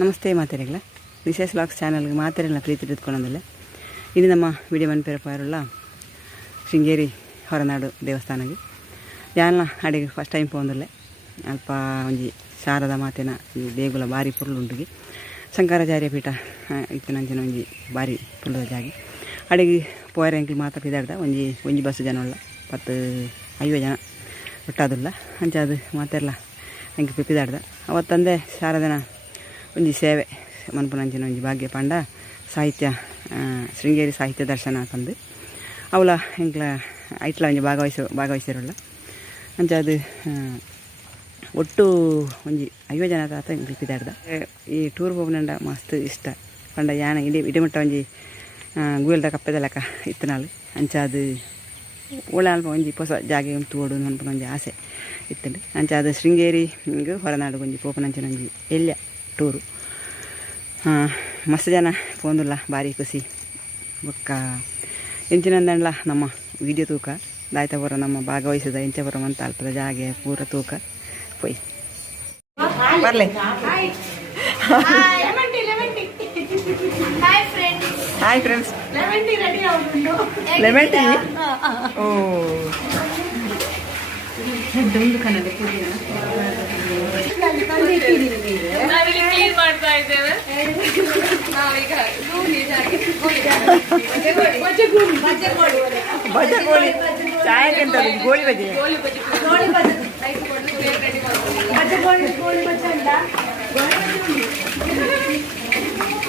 ನಮಸ್ತೆ ಮಾತಾರಿಗಳ. ವಿಶೇಷ ಬ್ಲಾಗ್ಸ್ ಚಾನಲ್ಗೆ ಮಾತಾರಿಗಳನ್ನ ಪ್ರೀತಿ ಇಟ್ಕೊಂಡಂದಿಲ್ಲ ಇಲ್ಲಿ ನಮ್ಮ ವಿಡಿಯೋ ಮನ್ಪೇರ ಪಾರುಳ್ಳ ಶೃಂಗೇರಿ ಹೊರನಾಡು ದೇವಸ್ಥಾನಗೆ ಯಾನ ಅಡಿಗೆ ಫಸ್ಟ್ ಟೈಮ್ ಪೋಂದಿಲ್ಲ ಅಲ್ಪ ಒಂಜಿ ಶಾರದ ಮಾತೆನ, ಈ ದೇಗುಲ ಬಾರಿ ಪುರ್ಲುಂಡುಗಿ ಶಂಕರಾಚಾರ್ಯ ಪೀಠ ಇತ್ತಿನಂಚಿನ ಒಂಜಿ ಬಾರಿ ಪುರ್ಲದ ಜಾಗಿ. ಅಡಿಗೆ ಪೋಯರ ಅಂಕಿ ಮಾತ ಪಿದಾಡ್ದ, ಒಂಜಿ ಒಂಜಿ ಬಸ್ ಜನ ಉಳ್ಳ, ಪತ್ತು ಐವ ಜನ ಹುಟ್ಟಾದಿಲ್ಲ ಅಂಚಾದು ಮಾತೆರ್ಲ ಎಂಕ್ ಪಿದಾಡ್ದ. ಅವತ್ತಂದೆ ಶಾರದನ ಒಂಜಿ ಸೇವೆ ಮನ್ಪುನಂಚಿನ ಒಂಜಿ ಭಾಗ್ಯ ಪಂಡ ಸಾಹಿತ್ಯ ಶೃಂಗೇರಿ ಸಾಹಿತ್ಯ ದರ್ಶನ ತಂದು ಅವಳ ಎಂಕ್ಲ ಐಟ್ಲ ಒಂಜಿ ಭಾಗವಹಿಸ ಭಾಗವಹಿಸಿರಲ್ಲ ಅಂಚ ಅದು ಒಟ್ಟು ಒಂಜಿ ಐವ ಜನ ತಾತ ಎಂಕ್ಲು ಪಿದಾಡ್ದ ಈ ಟೂರ್ ಹೋಗ್ನಂಡ ಮಸ್ತ್ ಇಷ್ಟ. ಪಂಡ ಯಾನ ಇಡೀ ಇಡಿಮಟ್ಟ ಒಂಜಿ ಗೂಲ್ದ ಕಪ್ಪೆದ ಲೆಕ್ಕ ಇತ್ತನಾಳು ಅಂಚ ಅದು ಒಳ್ಳೆ ಅಲ್ಪ ಒಂಜಿ ಹೊಸ ಜಾಗೆ ತೋಡು ಅನ್ಪುನ ಒಂಜಿ ಆಸೆ ಇತ್ತಂಡು. ಅಂಚ ಅದು ಶೃಂಗೇರಿ ಹೊರನಾಡು ಒಂಜಿ ಪೋಪನಂಚಿನ ಒಂಜಿ ಎಲ್ಯ. ಟೂರು. ಮಸ್ತ್ ಜನ ಪೋಂದುಲ್ಲ ಭಾರಿ ಖುಷಿ. ಬೊಕ್ಕ ಎಂಚಿನಂದಣ್ಣ ನಮ್ಮ ವಿಡಿಯೋ ತೂಕ ದಾಯ್ತ ಬರ ನಮ್ಮ ಭಾಗವಹಿಸಿದ ಎಂಚ ಬರ ಮಂತ ಅಲ್ಪದ ಜಾಗೆ ಪೂರ ತೂಕ. ಪೊಯ್. ಬರ್ಲೆ. ಹಾಯ್ ಫ್ರೆಂಡ್ಸ್ ಲೆಮನ್ ಟೀ ಓ. ನಾವಿಲ್ಲಿ ಕ್ಲೀನ್ ಮಾಡ್ತಾ ಇದ್ದೇವೆ ನಾವೀಗ ಬಜೆ ಗೋಳಿ ಚಾಯಕ್ಕೆ ಅಂತ ಗೋಳಿ ಬಜೆ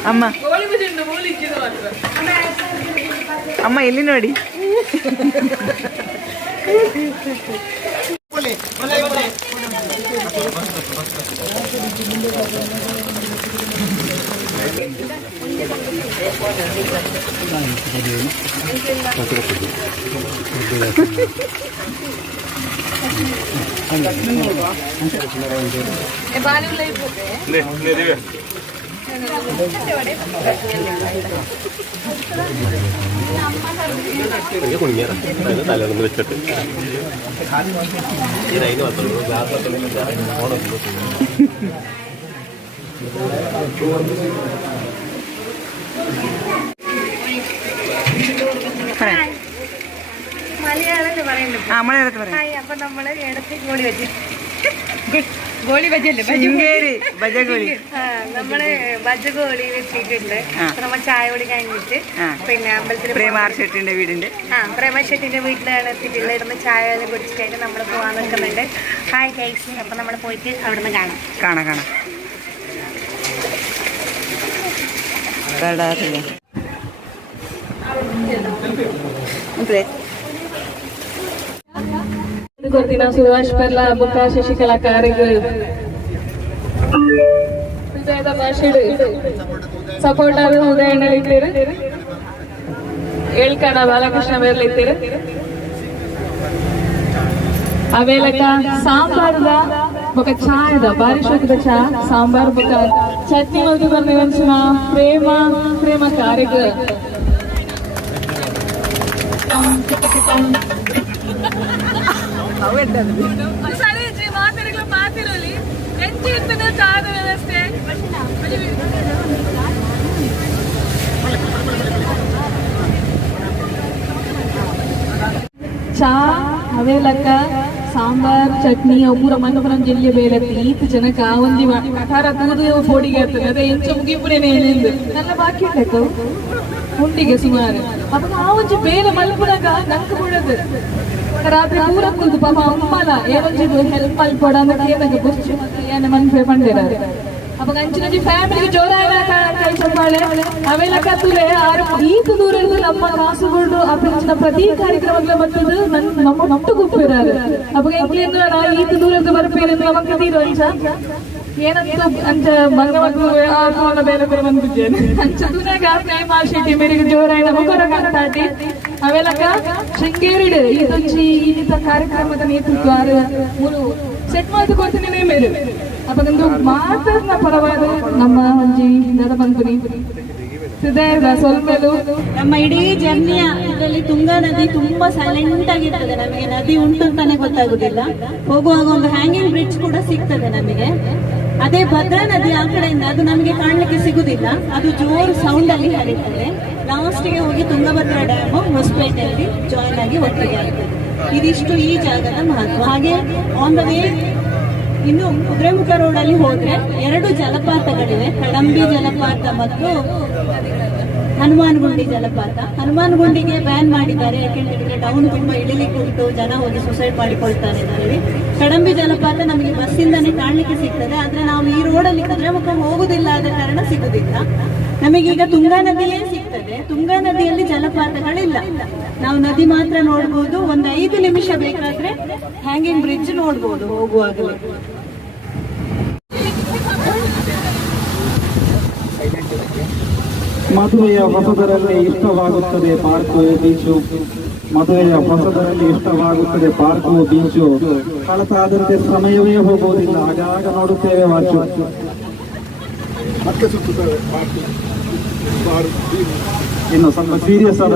ಅಮ್ಮ ಗೋಳಿ ಬಜೆ ಉಂಟು ಮೂಲಿ ಇಕ್ಕಿದ್ದು ಮಾತ್ರ ಅಮ್ಮ ಎಲ್ಲಿ ನೋಡಿ ಬಾಲಿವುಡ್ കുഞ്ഞേറ തലയിലും വെച്ചിട്ട് ഈ ലൈന് മാത്രമേ ഉള്ളൂ ഗ്ലാസ് ഓണം നമ്മൾ ബജഗോളി വെച്ചിട്ടുണ്ട്. നമ്മൾ ചായ കൂടി കഴിഞ്ഞിട്ട് പിന്നെ അമ്പലത്തിൽ പ്രേമാർഷെട്ടിന്റെ വീടിന്റെ. ആ പ്രേമാർഷെട്ടിന്റെ വീട്ടിലാണ് എത്തിയിട്ടുള്ളത് ഇവിടുന്ന് ചായ കുടിച്ചിട്ടായിട്ട് നമ്മൾ പോവാൻ നിൽക്കുന്നുണ്ട്. ഹായ് ഗൈസ് അപ്പൊ നമ്മൾ പോയിട്ട് അവിടുന്ന് കാണാം. കാണാം കാണാം. ಸುಭಾಷ್ ಬುಕ್ಕ, ಶಶಿಕಲಾ ಸಪೋರ್ಟರ್ ಉದಯಣ್ಣಲಿದ್ದೀರಿ ಏಳ್ಕಣ ಬಾಲಕೃಷ್ಣ ಬೇರ್ಲಿದ್ದೀರಿ ಆಮೇಲೆ ಸಾಂಬಾರ್ದ ಬೊಕ ಬಾರಿ ಶೋಕದ ಚಾ, ಸಾಂಬಾರ್ ಬೊಕ ಚಟ್ನಿ ಮಲ್ದಿ ಬರ್ನಿ ವಂಚನ ಪ್ರೇಮ ಪ್ರೇಮ ಕಾರಿಗೆ ಸರಿ ಜಿ ಮಾತಿರಲು ಮಾತಿರಲಿ ಎಂಚಿ ಇರ್ತದೆ ಚಾದ ವ್ಯವಸ್ಥೆ ಚಾ ಅವೇಲಕ್ಕ ಸಾಂಬಾರ್, ಚಟ್ನಿ ಅವು ಪೂರ ಮನ್ನಪುರಂ ಜಿಲ್ಲೆ ಬೇಲೆ ಈತ ಜನಕ ಆ ಒಂದಿ ಕಠಾರ ತೂದು ಫೋಡಿಗೆ ಇರ್ತದೆ ಅದೇ ಎಂಚ ಮುಗಿಪುರೇನೆ ಏನಿಲ್ಲ ನನ್ನ ಬಾಕಿ ಬೇಕು ಉಂಡಿಗೆ ಸುಮಾರು. ಅಪ್ಪ ಆ ಒಂಜಿ ಬೇರೆ ಮಲ್ಪುನಾಗ ನಂಗೆ ಬಿಡದು ರಾತ್ರಿ ಪೂರ ಕುಂದು ಪಾಪ ಅಮ್ಮಲ ಏನೊಂಜಿ ಹೆಲ್ಪ್ ಮಲ್ಪಡ ಅಂತ ಏನಾಗ ಬುಚ್ಚು ಏನ ಮನ್ಪೆ ಪಂಡಿರ ಅವಾಗ ಫ್ಯಾಮಿಲಿ ಜೋರಾಯನ ಕಳಿಸಬಾಳೆ ಅವೆಲ್ಲ ಕತ್ತಲೆ ಆರು ಈಗ ನಮ್ಮ ಕಾಸುಗೊಂಡು ಪ್ರತಿ ಕಾರ್ಯಕ್ರಮಗಳ ಬಂದದ್ದು ನಮ್ಮ ನಮ್ದು ಗುಂಪಿರಾರೆ ಅವಾಗ ಹೆಂಗೇನು ನಾ ಈಗ ದೂರ ಇದ್ದು ಬರ್ಬೇರೆ ಅಂಚ ಏನಂತ ಅಂತ ಬಂದ ಮಕ್ಕಳು ಆತ್ಮನ ಬೇರೆ ಬೇರೆ ಬಂದ್ಬಿಟ್ಟೇನೆ ಅಂಚ ದೂರಾಗ ಕೈ ಮಾರ್ಶಿಟಿ ಮೇರೆಗೆ ಜೋರಾಯ ಮುಖರ ಕಾಟಾಟಿ ಕಾರ್ಯಕ್ರಮದ ನೇತೃತ್ವ ಸೆಟ್ ಮಾಡಿಕೊಡ್ತೀನಿ ಪರವಾದ ನಮ್ಮ ನಮ್ಮ ಇಡೀ ಜರ್ನಿಯ ಇದರಲ್ಲಿ ತುಂಗಾ ನದಿ ತುಂಬಾ ಸೈಲೆಂಟ್ ಆಗಿರ್ತದೆ ನಮಗೆ. ನದಿ ಉಂಟು ಅಂತಾನೆ ಗೊತ್ತಾಗುದಿಲ್ಲ. ಹೋಗುವಾಗ ಒಂದು ಹ್ಯಾಂಗಿಂಗ್ ಬ್ರಿಡ್ಜ್ ಕೂಡ ಸಿಗ್ತದೆ ನಮಗೆ. ಅದೇ ಭದ್ರಾ ನದಿ ಆ ಕಡೆಯಿಂದ ಅದು ನಮಗೆ ಕಾಣಲಿಕ್ಕೆ ಸಿಗುದಿಲ್ಲ. ಅದು ಜೋರು ಸೌಂಡ್ ಅಲ್ಲಿ ಹರಿತದೆ. ಲಾಸ್ಟ್ಗೆ ಹೋಗಿ ತುಂಗಭದ್ರಾ ಡ್ಯಾಮ್ ಹೊಸಪೇಟೆಯಲ್ಲಿ ಜಾಯಿನ್ ಆಗಿ ಒಟ್ಟಿಗೆ ಆಗ್ತದೆ. ಇದಿಷ್ಟು ಈ ಜಾಗದ ಮಹತ್ವ. ಹಾಗೆ ಆನ್ ದ ವೇ ಇನ್ನು ಕುದುರೆಮುಖ ರೋಡ್ ಅಲ್ಲಿ ಹೋದ್ರೆ ಎರಡು ಜಲಪಾತಗಳಿವೆ. ಕಡಂಬಿ ಜಲಪಾತ ಮತ್ತು ಹನುಮಾನಗುಂಡಿ ಜಲಪಾತ. ಹನುಮಾನಗುಂಡಿಗೆ ಬ್ಯಾನ್ ಮಾಡಿದ್ದಾರೆ. ಯಾಕೆಂದ್ರೆ ಡೌನ್ ತುಂಬಾ ಇಳಿಲಿಕ್ಕೆ ಉಂಟು. ಜನ ಹೋಗಿ ಸುಸೈಡ್ ಮಾಡಿಕೊಳ್ತಾರೆ ಕಡಂಬಿ ಜಲಪಾತ ನಮಗೆ ಬಸ್ಸಿಂದಾನೇ ಕಾಣ್ಲಿಕ್ಕೆ ಸಿಗ್ತದೆ. ಆದ್ರೆ ನಾವು ಈ ರೋಡಲ್ಲಿ ಕುದುರೆಮುಖ ಹೋಗುದಿಲ್ಲ ಆದ ಕಾರಣ ಸಿಗುದಿಲ್ಲ. ನಮಗೀಗ ತುಂಗಾ ನದಿಯೇ ಸಿಗ್ತದೆ. ತುಂಗಾ ನದಿಯಲ್ಲಿ ಜಲಪಾತಗಳಿಲ್ಲ. ನಾವು ನದಿ ಮಾತ್ರ ನೋಡ್ಬೋದು ಒಂದು ಐದು ನಿಮಿಷ ಬೇಕಾದ್ರೆ ಹ್ಯಾಂಗಿಂಗ್ ಬ್ರಿಡ್ಜ್ ನೋಡ್ಬೋದು ಹೋಗುವಾಗಲೇ. ಮದುವೆಯ ಹೊಸದರಲ್ಲಿ ಇಷ್ಟವಾಗುತ್ತದೆ ಪಾರ್ಕು ಬೀಚು. ಮದುವೆಯ ಹೊಸದರಲ್ಲಿ ಇಷ್ಟವಾಗುತ್ತದೆ ಪಾರ್ಕು ಬೀಚು. ಕಳಸಾದಂತೆ ಸಮಯವೇ ಹೋಗುವುದಿಲ್ಲ. ಆಗಾಗ ನೋಡುತ್ತೇವೆ ವಾಚು. ಇನ್ನು ಸ್ವಲ್ಪ ಸೀರಿಯಸ್ ಆದ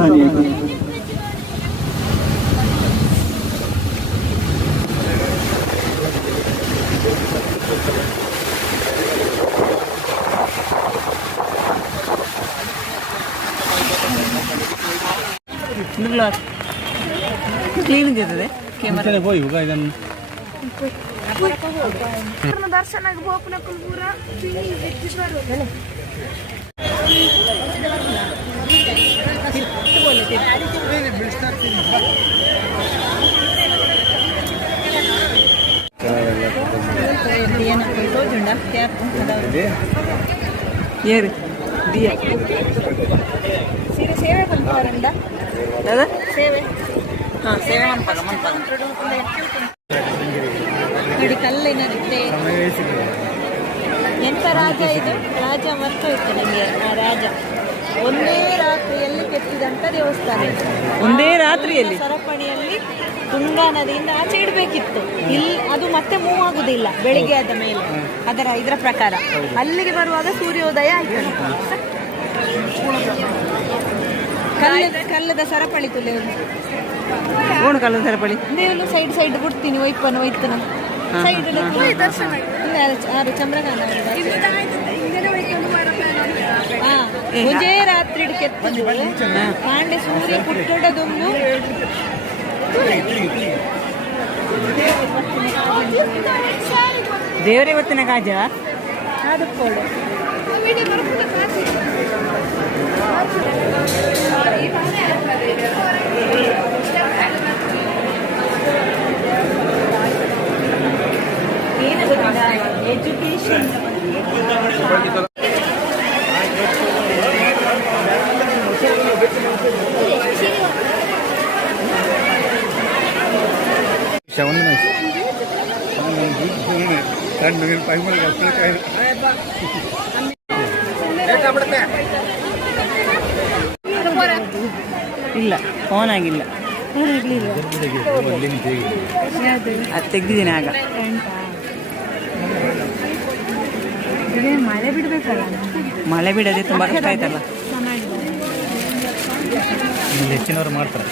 ಇರ್ತದೆ. ಕ್ಯಾಮರಾ ದರ್ಶನ ಗೋಪುರ ಕುಲ್ಪುರ ಏರಿ ದಿಯ ಸೇವೆ ಬಂದ ಅದ? ಸೇವೆ. ನೋಡಿ ಕಲ್ಲಿನರುತ್ತೆ ಎಂತ ರಾಜ ಇದು ರಾಜ ಮರ್ತೋಯ್ತು ಆ ರಾಜ ಒಂದೇ ರಾತ್ರಿಯಲ್ಲಿ. ಕೆತ್ತಿದಂತ ದೇವಸ್ಥಾನ ಒಂದೇ ರಾತ್ರಿಯಲ್ಲಿ ಸರಪಣಿಯಲ್ಲಿ ತುಂಗಾ ನದಿಯಿಂದ ಆಚೆ ಇಡಬೇಕಿತ್ತು. ಇಲ್ಲಿ ಅದು ಮತ್ತೆ ಮೂವ್ ಆಗುದಿಲ್ಲ, ಬೆಳಿಗ್ಗೆ ಆದ ಮೇಲೆ. ಅದರ ಇದರ ಪ್ರಕಾರ. ಅಲ್ಲಿಗೆ ಬರುವಾಗ ಸೂರ್ಯೋದಯ ಆಯ್ತು ಕಲ್ಲದ ಕಲ್ಲದ ಸರಪಳಿ ತುಲೆ ಓಣ ಕಲ್ಲದ ಸರಪಳಿ? ನೀವು ಸೈಡ್ ಸೈಡ್ ಬಿಡ್ತೀನಿ ಒಯ್ಪನ ಒಯ್ತನ. ಸೈಡ್ ಆರು ಚಂದ್ರಕಾಂತ ಒಂದೇ ಮುಂಜೆ ರಾತ್ರಿ ಕೆತ್ತದು. ಪಾಂಡೆ ಸೂರ್ಯ ಕುಟ್ಟಡದೊಂದು. ದೇವರೇ ಇವತ್ತಿನ ಕಾಜ సెవెన్ మినిట్స్ రెండు మినిట్ పై మూడు కలిసి ಇಲ್ಲ ಫೋನ್ ಆಗಿಲ್ಲ. ಅದು ತೆಗ್ದಿದ್ದೀನಿ ಆಗ. ಮಳೆ ಬಿಡ್ಬೇಕಲ್ಲ ಮಳೆ ಬಿಡದೆ ತುಂಬ ಕಷ್ಟ ಆಯ್ತಲ್ಲ ಹೆಚ್ಚಿನವರು ಮಾಡ್ತಾರೆ.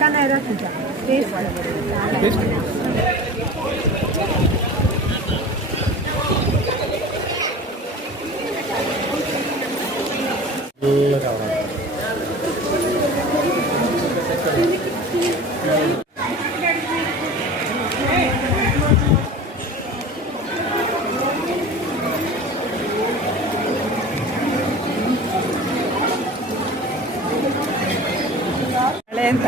ಕನ್ನ ಇರತ್ತಿದ್ದ ಮಳೆ ಅಂತ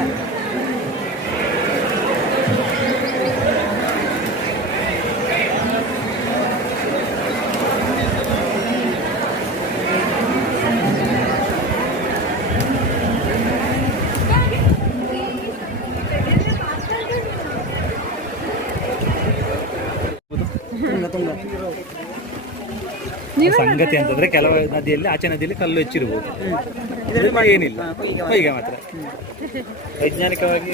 ತುಂಗ ತುಂಗ ಸಂಗತಿ ಅಂತಂದ್ರೆ ಕೆಲವು ನದಿಯಲ್ಲಿ ಆಚೆ ನದಿಯಲ್ಲಿ ಕಲ್ಲು ಹೆಚ್ಚಿರಬಹುದು ಇದರಲ್ಲಿ ಏನಿಲ್ಲ. ಈಗ ಮಾತ್ರ. ವೈಜ್ಞಾನಿಕವಾಗಿ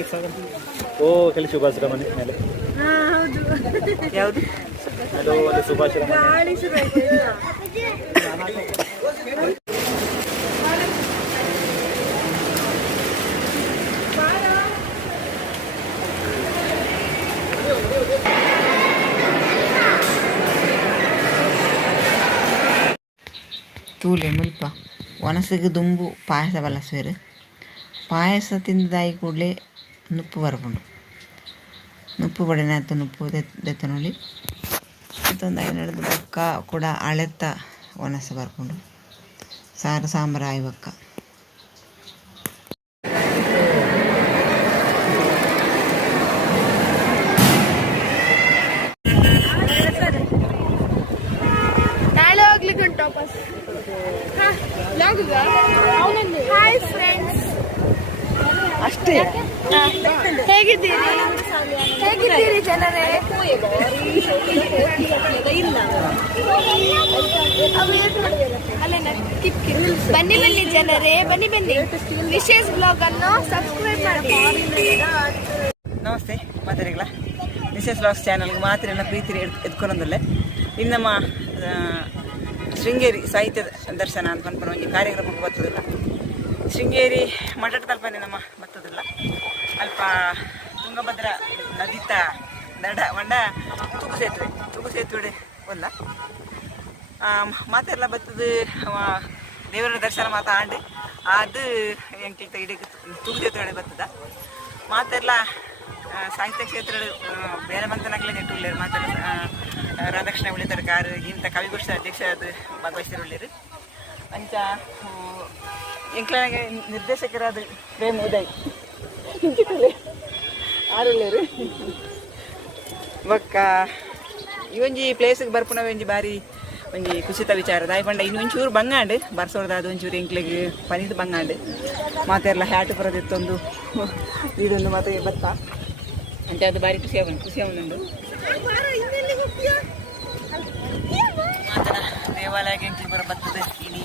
ಓ ಕೆಲ ಸುಭಾಷ್ ಮನೆ ಮೇಲೆ. ಯಾವುದು? ಅದು ಒಂದು ತೂಲೆ ಮುಲ್ಪ. ಒನಸಿಗೆ ದುಂಬು ಪಾಯಸ ಬಲಸುವೆರು ಪಾಯಸ ತಿಂದಾಯಿ ಕೂಡಲೇ ನುಪ್ಪು ಬರ್ಪುಂಡು ನುಪ್ಪು ಬಡಿನಾತು ನುಪ್ಪು ದೆತ್ತನೊಲಿ ಮತ್ತೊಂದು ನಡೆದು ಬೊಕ್ಕ ಕೂಡ ಅಳೆತ್ತ ಒಣಸ ಬರ್ಕೊಂಡು ಸಾರು, ಸಾಂಬಾರು, ಆಯಿ ಬೊಕ್ಕ ನಾಳೆ ಹೋಗ್ಲಿಕ್ಕೆ ಉಂಟು ವಾಪಸ್ ಹಾಯ್ ಫ್ರೆಂಡ್ಸ್ ಅಷ್ಟೇ? ಹೇಗಿದ್ದೀರಿ? ಹೇಗಿದ್ದೀರಿ ಜನರೇ. ಬನ್ನಿ ಬನ್ನಿ ಜನರೇ ಬನ್ನಿ ಬನ್ನಿ. ವಿಶೇಷ ಬ್ಲಾಗ್ ಅನ್ನು ಸಬ್ಸ್ಕ್ರೈಬ್ ಮಾಡಿ ನಮಸ್ತೆ ಮಾತಾಡಿಗಳ ವಿಶೇಷ ಬ್ಲಾಗ್ಸ್ ಚಾನಲ್ಗೆ ಮಾತ್ರ ನನ್ನ ಪ್ರೀತಿ ಎತ್ಕೊಂಡಂದಲ್ಲೇ ಇನ್ನು ನಮ್ಮ ಶೃಂಗೇರಿ ಸಾಹಿತ್ಯ ದರ್ಶನ ಅಂತ ಅನ್ಕೊಂಡು ಒಂದು ಕಾರ್ಯಕ್ರಮಕ್ಕೆ ಬರ್ತದಿಲ್ಲ. ಶೃಂಗೇರಿ ಮಠದ ತಲುಪನೆ ನಮ್ಮ ಬರ್ತದಿಲ್ಲ. ಅಲ್ಪ ತುಂಗಭದ್ರ ನದಿತ ದಡ ಮಂಡ ತುಗು ಸೇತುವೆ ತುಗು ಸೇತುವೆ ಒಲ್ಲ ಮಾತೆಲ್ಲ ಬರ್ತದೆ. ದೇವರ ದರ್ಶನ ಮಾತ ಆಂಡ್. ಅದು ಎಂಟು ತೆಗಿಡಿ ತೂಗು ಸೇತುವೆ ಬರ್ತದ. ಮಾತೆಲ್ಲ ಸಾಹಿತ್ಯ ಕ್ಷೇತ್ರ ಬೇರೆ ಮಂತನಾಗಲೇ ನೆಟ್ಟು ಮಾತೆಲ್ಲ ರಾಧಾಕೃಷ್ಣ ಕಾರ್, ಇಂಥ ಕವಿಗೋಷ್ಠಿ ಅಧ್ಯಕ್ಷ ಅದು ಭಾಗವಹಿಸಿರು ಅಂತ ಅಂಚ ಎಂಕ್ಲಾಗೆ ನಿರ್ದೇಶಕರಾದ ಪ್ರೇಮ್ ಉದಯ್. ಆರು ಬಕ್ಕ ಈ ಒಂಜಿ ಪ್ಲೇಸಿಗೆ ಬರ್ಪುನ ಒಂಜಿ ಬಾರಿ ಒಂಜಿ ಕುಸಿತ ವಿಚಾರ ದಾಯಿ ಪಂಡ ಇನ್ನು ಒಂಚೂರು ಬಂಗಾಂಡು, ಬರ್ಸೋರ್ದ ಅದು ಒಂಚೂರು ಎಂಕ್ಲಿಗೆ ಪನಿದು ಬಂಗಾಂಡು. ಮಾತೆಲ್ಲ ಹ್ಯಾಟ್ ಬರೋದಿತ್ತೊಂದು ಇದೊಂದು ಮಾತು ಬತ್ತ. ಅಂತ ಅದು ಬಾರಿ ಖುಷಿ ಆಗ ಖುಷಿ ಆಗುಂಡು ದೇವಾಲಯಕ್ಕೆ ಎಂಕ್ಲಿ ಭತ್ತದ ಇಲ್ಲಿ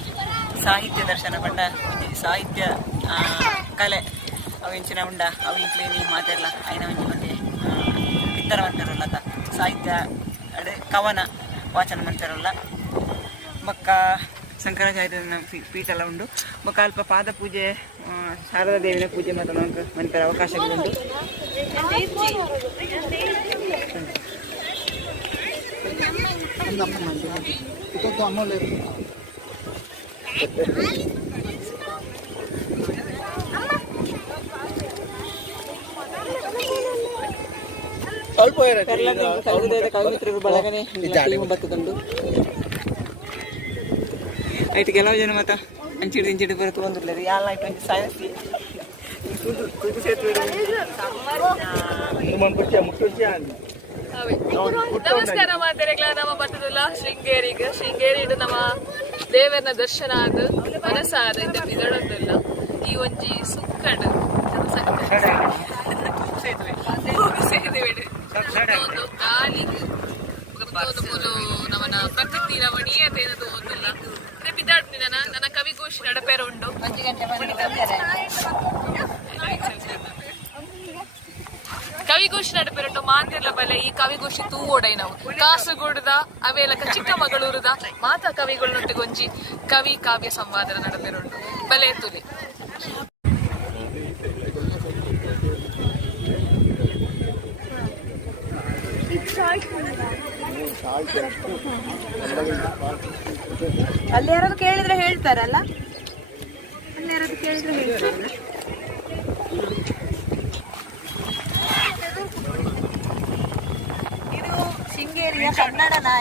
ಸಾಹಿತ್ಯ ದರ್ಶನ ಪಂಡ ಸಾಹಿತ್ಯ ಕಲೆ, ಅವೆಂಚಿನ ಉಂಡ ಅವು ಮಾತೆಲ್ಲ ಐನ ಒಂಜಿ ಮತ್ತೆ ಇತರ ಮಂತರಲ್ಲ. ಸಾಹಿತ್ಯ ಅಡೆ ಕವನ, ವಾಚನ ಮಂತರಲ್ಲ ಬೊಕ್ಕ ಶಂಕರಾಚಾರ್ಯನ ಪೀಠ ಎಲ್ಲ ಉಂಡು ಬೊಕ್ಕ ಅಲ್ಪ ಪಾದ ಪೂಜೆ ಶಾರದಾ ದೇವಿನ ಪೂಜೆ ಮಾತ್ರ ನಮಗೆ ಮನ್ಪರ ಅವಕಾಶಗಳುಂಟು ಕವಿಮಿತ್ರರು ಬಳಗನೆ ಬರ್ತದುಂಡು ಆಯ್ತು ಕೆಲವು ಜನ ಮತ್ತ ಅಂಚಿಡು ಇಂಚಿಡು ಬರುತ್ತೆ ಒಂದಿಲ್ಲ ರೀ ಯಾಲ ಆಯ್ತು ಒಂದು ಸಾಯಸಿ ತುದು ತುದು ಸೇತುವೆ ನಮಸ್ಕಾರ ಮಾತೆರೆಗ್ಲ ನಮ್ಮ ಬರ್ತದಲ್ಲ ಶೃಂಗೇರಿಗ ಶೃಂಗೇರಿ ನಮ್ಮ ದೇವರನ ದರ್ಶನ ಆದ ಮನಸ್ಸಾದ ಇಂದ ಬಿದಡೊಂದಿಲ್ಲ ಈ ಒಂಜಿ ಸುಕ್ಕಡ ಒಂದು ಗಾಳಿಗೆ ಒಂದು ಮೂರು ನಮ್ಮನ ಪ್ರಕೃತಿ ರಮಣೀಯತೆ ಒಂದಿಲ್ಲ ಅದೇ ಬಿದ್ದಾಡ್ತೀನಿ ನನ್ನ ನನ್ನ ಕವಿಗೋಷ್ಠಿ ನಡಪೇರ ಉಂಡು ಕವಿಗೋಷ್ಠಿ ನಡುಪಿರಟ್ಟು ಮಾಂದಿರ್ಲ ಬಲೆ, ಈ ಕವಿಗೋಷ್ಠಿ ತೂವೋಡೈ ನಾವು. ಕಾಸರಗೋಡದ ಅವೆಲ್ಲ ಚಿಕ್ಕಮಗಳೂರದ, ಮಾತಾ ಕವಿಗಳೊಟ್ಟಿಗೊಂಜಿ ಕವಿ ಕಾವ್ಯ ಸಂವಾದ ನಡಪೇರುಂಟು ಬಲೆ ತುಲಿ. ಅಲ್ಲಿ ಯಾರಾದ್ರು ಕೇಳಿದ್ರೆ ಹೇಳ್ತಾರಲ್ಲ? ಅಲ್ಲಿ ಯಾರಾದ್ರು ಕೇಳಿದ್ರೆ ಹೇಳ್ತಾರೆ మాట్లాడనా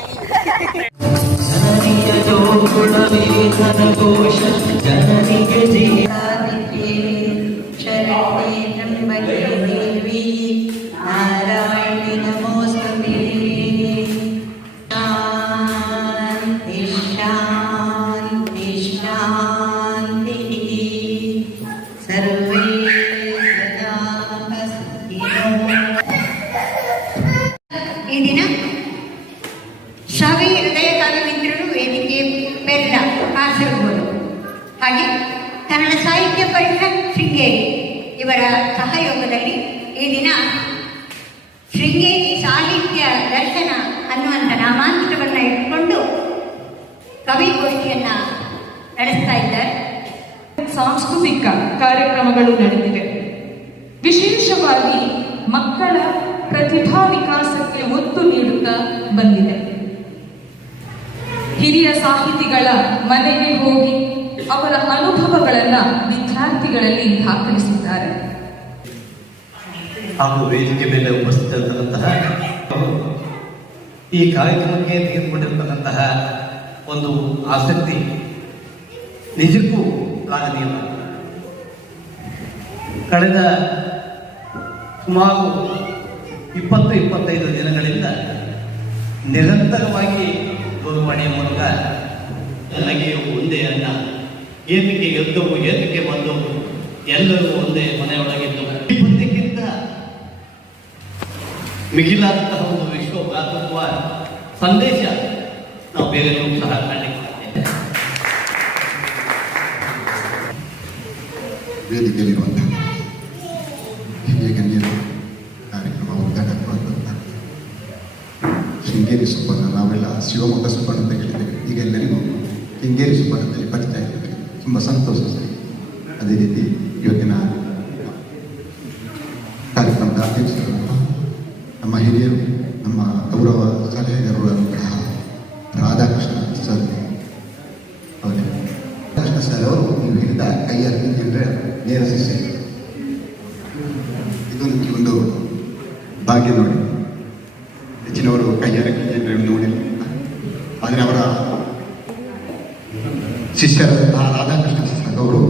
ಶೃಂಗೇರಿ ಸಾಹಿತ್ಯ, ದರ್ಶನ ಅನ್ನುವಂಥ ನಾಮಾಂತರವನ್ನು ಇಟ್ಕೊಂಡು ಕವಿಗೋಷ್ಠಿಯನ್ನ ನಡೆಸ್ತಾ ಇದ್ದಾರೆ. ಸಾಂಸ್ಕೃತಿಕ ಕಾರ್ಯಕ್ರಮಗಳು ನಡೆದಿವೆ ವಿಶೇಷವಾಗಿ ಮಕ್ಕಳ ಪ್ರತಿಭಾ ವಿಕಾಸಕ್ಕೆ ಒತ್ತು ನೀಡುತ್ತಾ ಬಂದಿದೆ. ಹಿರಿಯ ಸಾಹಿತಿಗಳ ಮನೆಗೆ ಹೋಗಿ ಅವರ ಅನುಭವಗಳನ್ನು ವಿದ್ಯಾರ್ಥಿಗಳಲ್ಲಿ ದಾಖಲಿಸಿದ್ದಾರೆ. ಹಾಗೂ ವೇದಿಕೆ ಮೇಲೆ ಉಪಸ್ಥಿತರಿರ್ತಕ್ಕಂತಹ ಈ ಕಾರ್ಯಕ್ರಮಕ್ಕೆ ತೆಗೆದುಕೊಂಡಿರ್ತಕ್ಕಂತಹ ಒಂದು ಆಸಕ್ತಿ ನಿಜಕ್ಕೂ ಕಾರಣೀಯ ಕಳೆದ ಸುಮಾರು ಇಪ್ಪತ್ತು, ಇಪ್ಪತ್ತೈದು ದಿನಗಳಿಂದ ನಿರಂತರವಾಗಿ ದೂರವಾಣಿಯ ಮೂಲಕ ನನಗೆ ಒಂದೇ ಅನ್ನ, ಏತಕ್ಕೆ ಎದ್ದವು ಏತಕ್ಕೆ ಬಂದವು ಎಲ್ಲರೂ ಒಂದೇ ಮನೆಯೊಳಗಿದ್ದವು ಈ ಒಂದಕ್ಕಿಂತ ಮಿಗಿಲಾದಂತಹ ಒಂದು ವಿಶ್ವ ಭ್ರಾತೃತ್ವ ಸಂದೇಶ ನಾವು ಬೇರೆ ಸಹ ಕಾಣಲಿಕ್ಕೆ ವೇದಿಕೆಯಲ್ಲಿರುವಂತಹ ಹಿರಿಯ ಗಣ್ಯರು, ಕಾರ್ಯಕ್ರಮ ಉದ್ಘಾಟಕರಾದಂಥ ಶೃಂಗೇರಿ ಸುಬ್ಬಣ್ಣ, ನಾವೆಲ್ಲ ಶಿವಮೊಗ್ಗ ಸುಬ್ಬಣ್ಣ ಅಂತ ಕೇಳಿದ್ದೇವೆ. ಈಗ ಎಲ್ಲರಿಗೂ ಶೃಂಗೇರಿ ಸುಬ್ಬಣ್ಣದಲ್ಲಿ ಪರಿಚಯ ಇರ್ತದೆ ತುಂಬ ಸಂತೋಷ ಸರ್. ಅದೇ ರೀತಿ ಇವತ್ತಿನ ಕಾರ್ಯಕ್ರಮದ ಅಧ್ಯಕ್ಷರು ನಮ್ಮ ಹಿರಿಯರು, ನಮ್ಮ ಗೌರವ ಸಲಹೆಗಾರರಾದಂತಹ ರಾಧಾಕೃಷ್ಣ ಸರ್, ಅವರೇ. ರಾಧಾಕೃಷ್ಣ ಸರ್ ಅವರು ನೀವು ಹಿಡಿದ ಕೈಯಲ್ಲಿ ಅಂದರೆ ನೇರ ಶಿಷ್ಯ ಇದೊಂದು ಒಂದು ಭಾಗ್ಯ ನೋಡಿ ಹೆಚ್ಚಿನವರು ಕೈಯಾರ ಅಂದರೆ ನೋಡಿಲ್ಲ ಆದರೆ ಅವರ ಶಿಷ್ಯರಾದಂತಹ ರಾಧಾಕೃಷ್ಣ ಸರ್ ಅವರು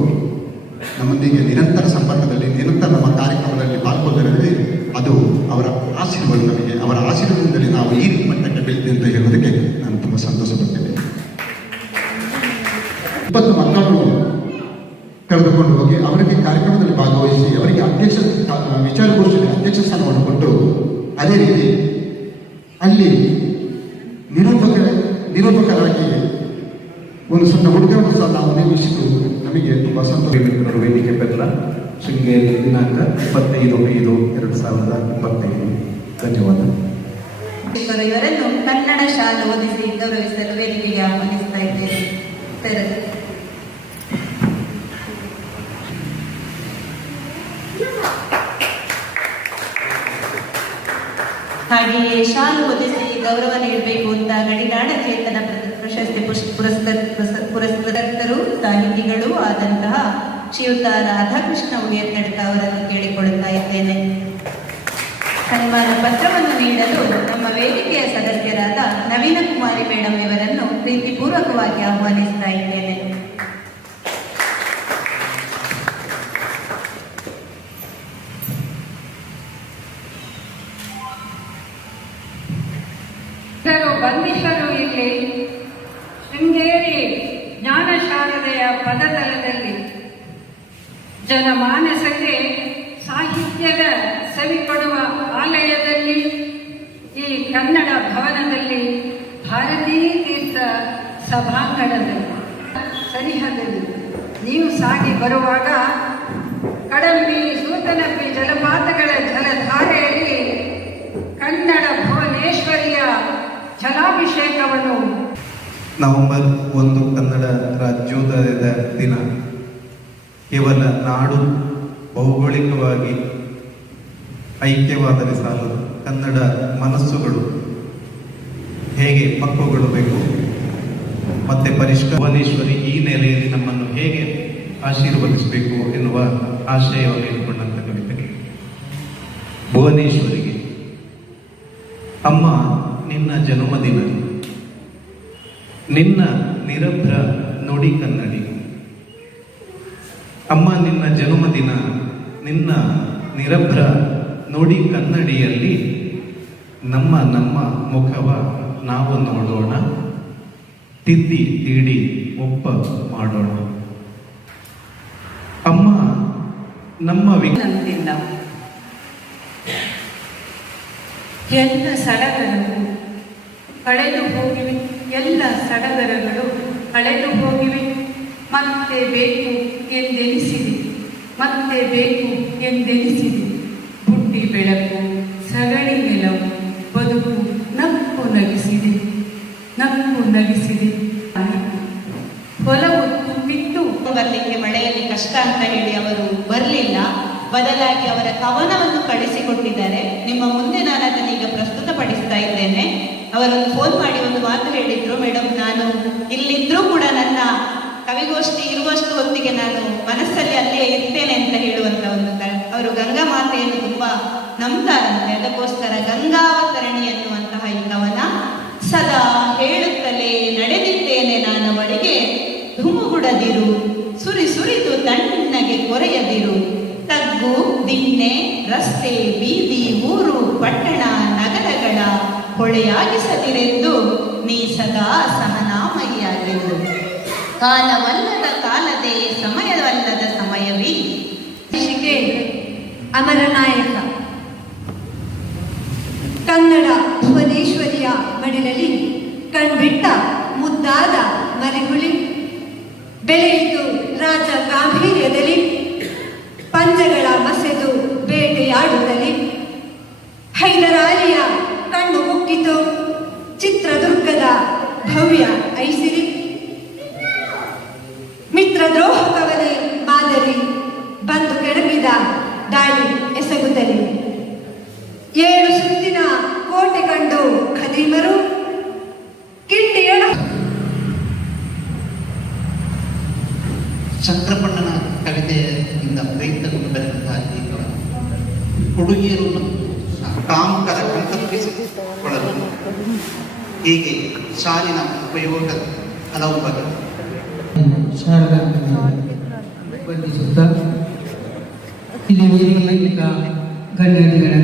ನಮ್ಮೊಂದಿಗೆ ನಿರಂತರ ಸಂಪರ್ಕದಲ್ಲಿ ನಿರಂತರ ನಮ್ಮ ಕಾರ್ಯಕ್ರಮದಲ್ಲಿ ಪಾಲ್ಗೊಳ್ಳಿದರೆ ಅದು ಅವರ ಆಶೀರ್ವಾದ ನಮಗೆ ಅವರ ಆಶೀರ್ವಾದದಲ್ಲಿ ನಾವು ಈ ಮಟ್ಟಕ್ಕೆ ಬೆಳೆದಿದೆ ಅಂತ ಹೇಳೋದಕ್ಕೆ ನಾನು ತುಂಬ ಸಂತೋಷ ಪಡ್ತೇನೆ ಇಪ್ಪತ್ತು ಮಕ್ಕಳನ್ನು ಕರೆದುಕೊಂಡು ಹೋಗಿ ಅವರಿಗೆ ಕಾರ್ಯಕ್ರಮದಲ್ಲಿ ಭಾಗವಹಿಸಿ ಅವರಿಗೆ ಅಧ್ಯಕ್ಷ ವಿಚಾರಗೋಷ್ಠಿಯಲ್ಲಿ ಅಧ್ಯಕ್ಷ ಸ್ಥಾನವನ್ನು ಕೊಟ್ಟು ಅದೇ ರೀತಿ ಅಲ್ಲಿ ನಿರೂಪಕ ನಿರೂಪಕರಾಗಿ ಹುಡುಗರನ್ನು ಸಹ ನಾವು ನೇಮಿಸಿದ್ದು ನಮಗೆ ಮಿತ್ರರು ವೇದಿಕೆ ಬೆಲ್ಲ ಶೃಂಗೇರಿ ದಿನಾಂಕ ಇಪ್ಪತ್ತೈದು ಐದು ಎರಡು ಸಾವಿರದ ಇಪ್ಪತ್ತೈದು. ಧನ್ಯವಾದ. ಇವರನ್ನು ಕನ್ನಡ ಶಾಲೆ ಓದಿಸಿ ಗೌರವಿಸಲು ವೇದಿಕೆಗೆ ಆಹ್ವಾನಿಸ್ತಾ ಇದ್ದೇನೆ ಹಾಗೆಯೇ ಶಾಲು ಒದಿಸಿ ಗೌರವ ನೀಡಬೇಕು ಅಂತ ಗಡಿನಾಡ ಚೇತನ ಪ್ರ- ಪ್ರಶಸ್ತಿ ಪುರಸ್ಕೃತರು, ಸಾಹಿತಿಗಳು ಆದಂತಹ ಶ್ರೀಯುತ ರಾಧಾಕೃಷ್ಣ ಉಡಿಯತ್ತಡ್ಕ ಅವರನ್ನು ಕೇಳಿಕೊಳ್ಳುತ್ತಾ ಇದ್ದೇನೆ. ಸನ್ಮಾನ ಪತ್ರವನ್ನು ನೀಡಲು ನಮ್ಮ ವೇದಿಕೆಯ ಸದಸ್ಯರಾದ ನವೀನ ಕುಮಾರಿ ಮೇಡಮ್ ಇವರನ್ನು ಪ್ರೀತಿಪೂರ್ವಕವಾಗಿ ಆಹ್ವಾನಿಸ್ತಾ ಇದ್ದೇನೆ. ಬಂದಿದ್ದರು ಇಲ್ಲಿ. ಶೃಂಗೇರಿ ಜ್ಞಾನಶಾರದೆಯ ಪದತಲದಲ್ಲಿ ಜನಮಾನಸಕ್ಕೆ ಸಾಹಿತ್ಯದ ಸವಿ ಕೊಡುವ ಆಲಯದಲ್ಲಿ ಈ ಕನ್ನಡ ಭವನದಲ್ಲಿ ಭಾರತೀ ತೀರ್ಥ ಸಭಾಂಗಣದಲ್ಲಿ ಸನಿಹದಲ್ಲಿ ನೀವು ಸಾಗಿ ಬರುವಾಗ ಕಡಂಬಿ ಸೂತನಬ್ಬಿ ಜಲಪಾತಗಳ ಜಲಧಾರೆಯಲ್ಲಿ ಕನ್ನಡ ಭುವನೇಶ್ವರಿಯ ಜಲಾಭಿಷೇಕವನ್ನು ನವೆಂಬರ್ ಒಂದು ಕನ್ನಡ ರಾಜ್ಯೋದಯದ ದಿನ. ಕೇವಲ ನಾಡು ಭೌಗೋಳಿಕವಾಗಿ ಐಕ್ಯವಾದರೆ ಸಾಲದು ಕನ್ನಡ ಮನಸ್ಸುಗಳು. ಹೇಗೆ ಪಕ್ವಗೊಳ್ಳಬೇಕು ಮತ್ತೆ ಪರಿಷ್ಕಾರ ಭುವನೇಶ್ವರಿ ಈ ನೆಲೆಯಲ್ಲಿ ನಮ್ಮನ್ನು ಹೇಗೆ ಆಶೀರ್ವದಿಸಬೇಕು ಎನ್ನುವ ಆಶಯವನ್ನು ಇಟ್ಟುಕೊಂಡಂತ ಕವಿತೆ. ಭುವನೇಶ್ವರಿಗೆ, ಅಮ್ಮ, ನಿನ್ನ ಜನ್ಮದಿನ. ನಿನ್ನ ನಿರಭ್ರ ನುಡಿ ಕನ್ನಡಿ. ಅಮ್ಮ, ನಿನ್ನ ಜನ್ಮದಿನ, ನಿನ್ನ ನಿರಭ್ರ ನುಡಿ ಕನ್ನಡಿಯಲ್ಲಿ ನಮ್ಮ ನಮ್ಮ ಮುಖವ ನಾವು ನೋಡೋಣ. ತಿದ್ದಿ, ತೀಡಿ, ಒಪ್ಪ ಮಾಡೋಣ. ಅಮ್ಮ, ನಮ್ಮ ವಿಜ್ಞಾನದಿಂದ ಎಲ್ಲ ಸಡಗರವು ಕಳೆದು ಹೋಗಿವೆ. ಎಲ್ಲ ಸಡಗರಗಳು ಕಳೆದು ಹೋಗಿವೆ. ಮತ್ತೆ ಬೇಕು ಎಂದೆನಿಸಿದೆ. ಮತ್ತೆ ಬೇಕು ಎಂದೆನಿಸಿದೆ. ಬುಟ್ಟಿ ಬೆಳಕು, ಸಗಣಿ ನೆಲವು, ಬದುಕು ನಕ್ಕು ನಗಿಸಿದೆ. ನಕ್ಕು ನಗಿಸಿದೆ. ಹೊಲವು ತುಂಬಿತ್ತು. ಬರಲಿಕ್ಕೆ ಮಳೆಯಲ್ಲಿ ಕಷ್ಟ ಅಂತ ಹೇಳಿ ಅವರು ಬರಲಿಲ್ಲ. ಬದಲಾಗಿ ಅವರ ಕವನವನ್ನು ಕಳಿಸಿಕೊಟ್ಟಿದ್ದಾರೆ. ನಿಮ್ಮ ಮುಂದೆ ನಾನು ಅದನ್ನು ಈಗ ಪ್ರಸ್ತುತಪಡಿಸ್ತಾ ಇದ್ದೇನೆ. ಅವರೊಂದು ಫೋನ್ ಮಾಡಿ ಒಂದು ಮಾತು ಹೇಳಿದ್ರು ಮೇಡಮ್ ನಾನು ಇಲ್ಲಿದ್ರೂ ಕೂಡ ನನ್ನ ಕವಿಗೋಷ್ಠಿ ಇರುವಷ್ಟು ಹೊತ್ತಿಗೆ ನಾನು ಮನಸ್ಸಲ್ಲಿ ಅಲ್ಲೇ ಇರ್ತೇನೆ ಅಂತ ಹೇಳುವಂತ ಒಂದು ಅವರು ಗಂಗಾ ಮಾತೆಯನ್ನು ತುಂಬಾ ನಂಬ್ತಾರಂತೆ ಅದಕ್ಕೋಸ್ಕರ ಗಂಗಾವತರಣಿ ಎನ್ನುವಂತಹ ಈ ಕವನ ಸದಾ ಹೇಳುತ್ತಲೇ ನಡೆದಿದ್ದೇನೆ ಅವರಿಗೆ ಧುಮುಗುಡದಿರು ಸುರಿ ಸುರಿದು ತಣ್ಣಗೆ ಕೊರೆಯದಿರು. ತಗ್ಗು, ದಿಣ್ಣೆ, ರಸ್ತೆ, ಬೀದಿ, ಊರು, ಪಟ್ಟಣ, ನಗರಗಳ ಹೊಳೆಯಾಗಿಸದಿರೆಂದು ನೀ ಸದಾ ಸಹನಾಮಯಿಯಾಗಿರು. ಕಾಲವಲ್ಲದ ಕಾಲದೇ ಸಮಯವಲ್ಲದ ಸಮಯವೇ. ಶಿಕೆ ಅಮರನಾಯಕ ಕನ್ನಡ ಭುವನೇಶ್ವರಿಯ ಮಡಿಲಲ್ಲಿ ಕಣ್ಬಿಟ್ಟ ಮುದ್ದಾದ ಮರಿಹುಳಿ ಬೆಳೆಯಿತು ರಾಜ ಗಾಂಭೀರ್ಯದಲ್ಲಿ ಪಂಜಗಳ ಮಸೆದು ಬೇಟೆಯಾಡುತ್ತಲೇ. ಹೈದರಾಲಿಯ ಮುಕ್ಕಿತು ಚಿತ್ರದುರ್ಗದ ಭವ್ಯ ಐಸಿರಿ. ಮಿತ್ರದ್ರೋಹಕವನೇ ಮಾದರಿ ಬಂದು ಕೆಡಗಿದ ದಾಳಿ ಎಸಗುತ್ತಲಿ. ಏಳು ಸುತ್ತಿನ ಕೋಟೆ ಕಂಡು ಖದೀಮರು ಕಿಂಡಿಯಡ ಚಂದ್ರಪಣ್ಣನ ಕವಿತೆಯಿಂದ ಪ್ರೇರಿತಗೊಂಡು ಬರೆದಂತಹ ಕವನ ಹುಡುಗಿಯರು ಕಲ್ಪಿಸಿಕೊಳ್ಳಲು ಹೀಗೆ ಶಾಲಿನ ಉಪಯೋಗ ಹಲವು ಬಗೆ ಶಾರದಾ ವಂದಿಸುತ್ತಾ ಇಲ್ಲಿ ವೇದಿಕೆಯಲ್ಲಿದ್ದ ಗಣ್ಯಧಿಗಳ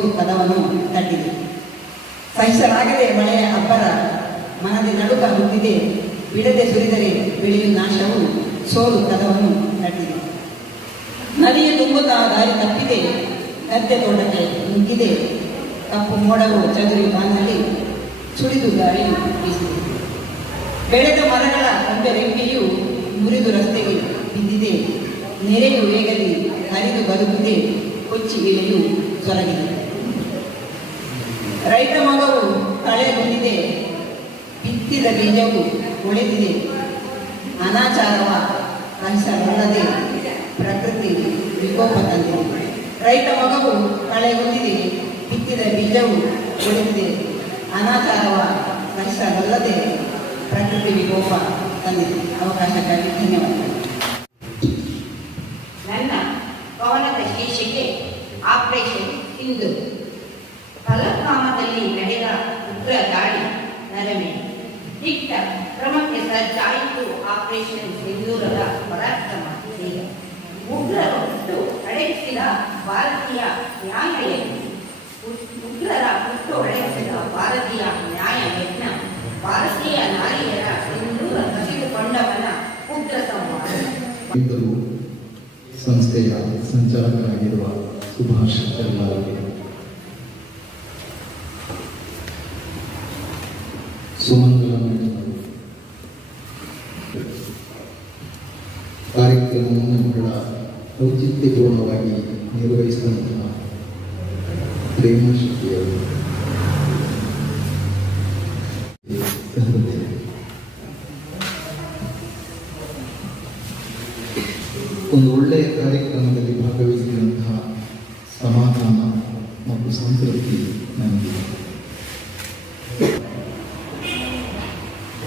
ಸೋಲು ಪದವನ್ನು ತಟ್ಟಿದೆ. ಸಹಿಸಲಾಗದೆ ಮಳೆಯ ಅಬ್ಬರ ಮನದಿ ನಡುಕ ಹುಟ್ಟಿದೆ ಬಿಡದೆ ಸುರಿದರೆ ಬೆಳೆಯು ನಾಶವು ಸೋಲು ಪದವನ್ನು ತಟ್ಟಿದೆ. ನದಿಯ ತುಂಬುತ್ತಾ ದಾರಿ ತಪ್ಪಿದೆ. ಗದ್ದೆ ತೋಟಕ್ಕೆ ನುಗ್ಗಿದೆ. ಕಪ್ಪು ಮೋಡವು ಚದುರಿ ಬಾನಲ್ಲಿ ಸುಳಿದು ಗಾಳಿ ಬೀಸಿದೆ. ಬೆಳೆದ ಮರಗಳ ಕೊಂಬೆ ರೆಂಬೆಯು ಮುರಿದು ರಸ್ತೆಗೆ ಬಿದ್ದಿದೆ. ನೆರೆಯು ವೇಗಲಿ ಹರಿದು ಬದುಕಿದೆ ಕೊಚ್ಚಿ ಇಳೆಯು ಸೊರಗಿದೆ. ರೈತ ಮಗವು ಕಳೆ ಬಂದಿದೆ, ಬಿತ್ತಿದ ಬೀಜವು ಉಳಿದಿದೆ. ಅನಾಚಾರವ ಸಹಿಸಬಲ್ಲದೆ ಪ್ರಕೃತಿ ವಿಕೋಪ ತಂದಿದೆ ರೈತ ಮಗವು ಕಳೆ ಹೊಂದಿದೆ ಬಿತ್ತಿದ ಬೀಜವು ಉಳಿದಿದೆ. ಅನಾಚಾರವ ಸಹಿಸಬಲ್ಲದೆ ಪ್ರಕೃತಿ ವಿಕೋಪ ತಂದಿದೆ ಅವಕಾಶಕ್ಕಾಗಿ ಧನ್ಯವಾದಗಳು. ನನ್ನ ಪವನದ ಶೀರ್ಷಿಕೆ ಆಪರೇಷನ್ ಸಿಂಧು ಫಲಕ್ನಾಮದಲ್ಲಿ ನಡೆದ ಉಗ್ರ ದಾಳಿ ನರಮೆ. ದಿಟ್ಟ ಕ್ರಮಕ್ಕೆ ಸಜ್ಜಾಯಿತು ಆಪರೇಷನ್ ಸಿಂಧೂರದ ಪರಾಕ್ರಮ ಉಗ್ರರು ಹುಟ್ಟು ಅಡಗಿಸಿದ ಭಾರತೀಯ ನ್ಯಾಯ ಉಗ್ರರ ಹುಟ್ಟು ಅಡಗಿಸಿದ ಭಾರತೀಯ ನ್ಯಾಯ ಯಜ್ಞ ಭಾರತೀಯ ನಾರಿಯರ ಸಿಂಧೂರ ಕಸಿದುಕೊಂಡವನ ಉಗ್ರ ಸಂವಾದ. ಸಂಸ್ಥೆಯ ಸಂಚಾಲಕರಾಗಿರುವ ಸುಭಾಷ್ ಕಲ್ಲಾರಿಗೆ ಸುಮಂಗಲ ಮೇಡಮ್ ಕಾರ್ಯಕ್ರಮವನ್ನು ಬಹಳ ಔಚಿತ್ಯಪೂರ್ಣವಾಗಿ ನಿರ್ವಹಿಸಿದಂತಹ ಪ್ರೇಮ ಶೆಟ್ಟಿಯವರು ಸಹೃದಯ ಒಂದು ಒಳ್ಳೆಯ ಕಾರ್ಯಕ್ರಮದಲ್ಲಿ ಭಾಗವಹಿಸಿದಂತಹ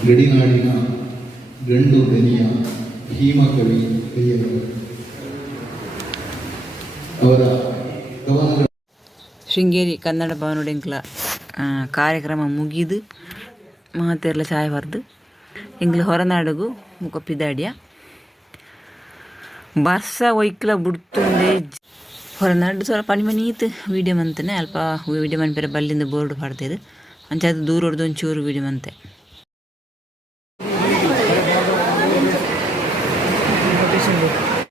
ಗಡಿನಾಡಿನ ಗಂಡು ದನಿಯ ಭೀಮಕವಿ ಕವಿಯವರು ಅವರ ಕವನಗಳ ಶೃಂಗೇರಿ ಕನ್ನಡ ಭವನೊಡೆಂಕ್ಲ ಕಾರ್ಯಕ್ರಮ ಮುಗಿದು ಮಹತ್ತೆರ್ಲ ಚಾಯ್ ಬರ್ದು ಎಂಗ್ಲ ಹೊರನಾಡುಗು ಮುಖಪ್ಪಿದಾಡಿಯ ಬರ್ಸ ವೈಕ್ಲ ಬಿಡ್ತುಂದೆ ಹೊರನಾಡು ಸ್ವಲ್ಪ ಪಣಿ ಮನೀತು ವೀಡಿಯೋ ಮಂತನೆ, ಅಲ್ಪ ವೀಡಿಯೋ ಮನ್ಪೆರ ಬಲ್ಲಿಂದ ಬೋರ್ಡ್ ಪಾಡ್ದೇರು ಅಂಚಾದ ದೂರ ಒಂಚೂರು ವೀಡಿಯೋ ಮಂತೆ.